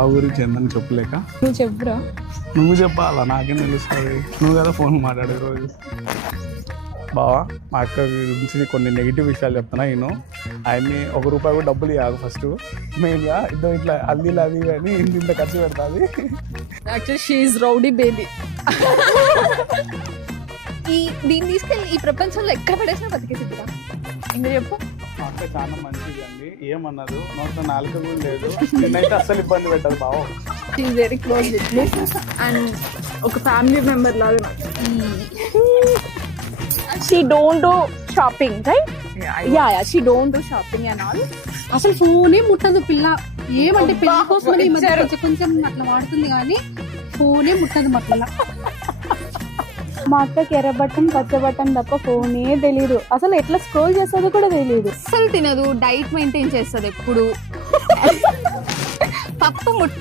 ఆ గురించి ఏందని చెప్పలేక నువ్వు చెప్పురా. నువ్వు చెప్పాలా, నాకేం తెలుస్తుంది? నువ్వు కదా ఫోన్ మాట్లాడే రోజు. బావా, మా అక్క గురించి కొన్ని నెగిటివ్ విషయాలు చెప్తున్నా. నేను ఆయన్ని ₹1 కూడా డబ్బులు ఇవ్వాలి. ఫస్ట్ మెయిన్గా ఇట్లా అల్లీలు అవి కానీ ఇంత ఖర్చు పెడతాది. Actually she is rowdy baby. దీన్ని తీసుకెళ్ళి ఈ ప్రపంచంలో ఎక్కడ పడేసినా బతికేసిద్దా. ఇంకా చెప్పు. మా అక్క చాలా మంచిది అండి, ఏమన్నదు, నోట్లో నాలుక కూడా లేదు. నేనైతే అస్సలు ఇబ్బంది పెట్టదు బావ. She is very close with me and ఒక ఫ్యామిలీ మెంబర్ లాగా. She don't do shopping, right? Yeah she don't do shopping and all. అసలు ఫోనే ముట్టదు పిల్ల. ఏమంటే పెళ్లి కోసం ఈ మధ్య కొంచెం అట్లా వాడుతుంది కానీ ఫోనే ముట్టదు మా పిల్ల. మా అక్కకి ఎర్ర బటన్ పచ్చ బటన్ తప్ప ఫోనే తెలీదు. అసలు ఎట్లా స్క్రోల్ చేస్తుందో కూడా తెలియదు. అసలు తినదు, డైట్ మెయింటైన్ చేస్తుంది ఎప్పుడు. పప్పు ముట్టు